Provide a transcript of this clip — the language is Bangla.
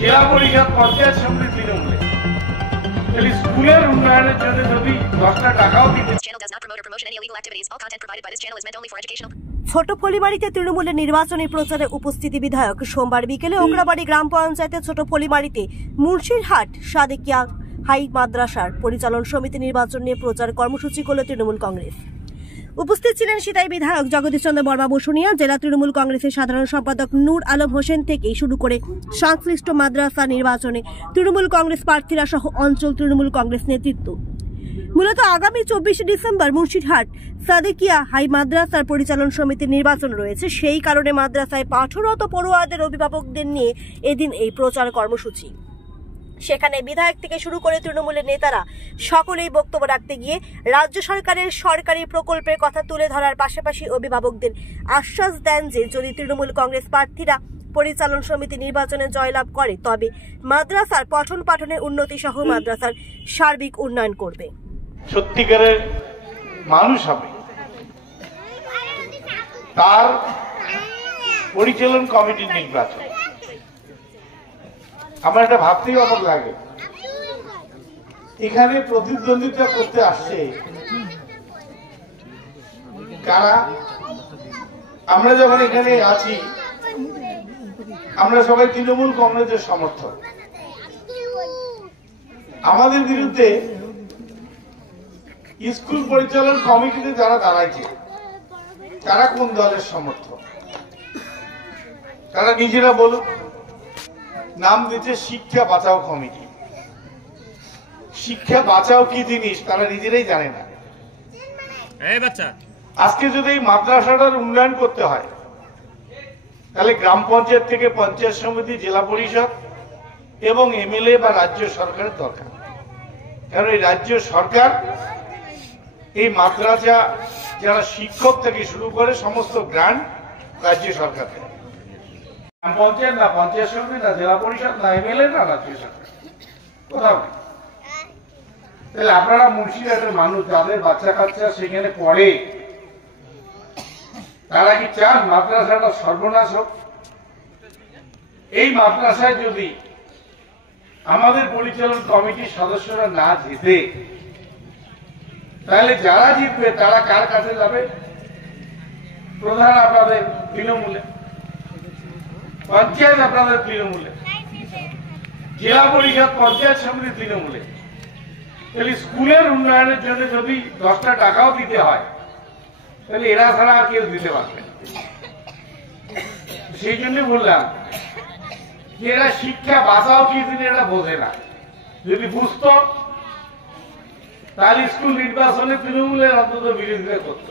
জেলা পরিষদ পঞ্চায়েত সমিতি তৃণমূলে স্কুলের উন্নয়নের জন্য যদি 10টা টাকাও দিতে। ছোট ফলিমারিতে তৃণমূলের নির্বাচনী প্রচারে উপস্থিতি বিধায়ক সোমবার বিকেলে ওকরাবাড়ি গ্রাম পঞ্চায়েতের ছোট ফলিমারিতে মুন্সিরহাট সাদেকিয়া হাই মাদ্রাসার পরিচালন সমিতি নির্বাচন নিয়ে প্রচার কর্মসূচি করল তৃণমূল কংগ্রেস। উপস্থিত ছিলেন সিতাই বিধায়ক জগদীশ চন্দ্র বর্মা বসুনিয়া, জেলা তৃণমূল কংগ্রেসের সাধারণ সম্পাদক নূর আলম হোসেন থেকে শুরু করে সংশ্লিষ্ট মাদ্রাসা নির্বাচনে তৃণমূল কংগ্রেস প্রার্থীরা সহ অঞ্চল তৃণমূল কংগ্রেস নেতৃত্ব। মূলত আগামী 24 ডিসেম্বর মুন্সিরহাট সাদেকিয়া হাই মাদ্রাসার পরিচালন সমিতির নির্বাচন রয়েছে। সেই কারণে মাদ্রাসায় পাঠরত পড়ুয়াদের অভিভাবকদের নিয়ে এদিন এই প্রচার কর্মসূচি। সেখানে বিধায়ক থেকে শুরু করে তৃণমূলের নেতারা সকলেই বক্তব্য রাখতে গিয়ে রাজ্য সরকারের সরকারি প্রকল্পের কথা তুলে ধরার পাশাপাশি অভিভাবকদের আশ্বাস দেন যে যদি তৃণমূল কংগ্রেস প্রার্থীরা পরিচালন সমিতি নির্বাচনে জয়লাভ করে তবে মাদ্রাসার পঠন পাঠনের উন্নতি সহ মাদ্রাসার সার্বিক উন্নয়ন করবে। সত্যিকারের মানুষ হবে তার পরিচালন কমিটির নির্বাচন। আমার এটা ভাবতেই অবাক লাগে, এখানে প্রতিদ্বন্দ্বিতা করতে আসছে কারা? আমরা যখন এখানে আছি আমরা সবাই তৃণমূল কংগ্রেসের সমর্থক। আমাদের বিরুদ্ধে স্কুল পরিচালন কমিটিতে যারা দাঁড়াইছে তারা কোন দলের সমর্থক তারা নিজেরা বলুক। নাম দিচ্ছে শিক্ষা বাঁচাও কমিটি। শিক্ষা বাঁচাও কি জিনিস তারা নিজেরাই জানে না। আজকে যদি এই মাদ্রাসাটার উন্নয়ন করতে হয় তাহলে গ্রাম পঞ্চায়েত থেকে পঞ্চায়েত সমিতি, জেলা পরিষদ এবং এমএলএ বা রাজ্য সরকারের দরকার। কারণ এই রাজ্য সরকার এই মাদ্রাসা যারা শিক্ষক থেকে শুরু করে সমস্ত গ্রান্ট রাজ্য সরকার দেয়। পঞ্চায়েত না পঞ্চায়েত সমিতি না জেলা পরিষদ না এমএলএ না রাজ্য সরকার কোথাও নেই। তাহলে আপনারা মুন্সিরহাটের মানুষ যাদের বাচ্চা কাচ্চা সেখানে পড়ে তারা কি চান মাদ্রাসাটা সর্বনাশ হোক? এই মাদ্রাসায় যদি আমাদের পরিচালন কমিটির সদস্যরা না জিতে তাহলে যারা জিতবে তারা কার কাছে যাবে? প্রধান আপনাদের তৃণমূলে, পঞ্চায়েত আপনাদের তৃণমূলে, জেলা পরিষদ পঞ্চায়েত সমিতি তৃণমূলে। তাহলে স্কুলের উন্নয়নের জন্য যদি 10টা টাকাও দিতে হয় তাহলে এরা ছাড়া আর কেউ দিতে পারবে। সেই জন্য বললাম যে এরা শিক্ষা বাঁচাও কি জিনিস এরা বোঝে না। যদি বুঝতো তাহলে স্কুল নির্বাচনে তৃণমূলের অন্তত বিরোধিতা করতো।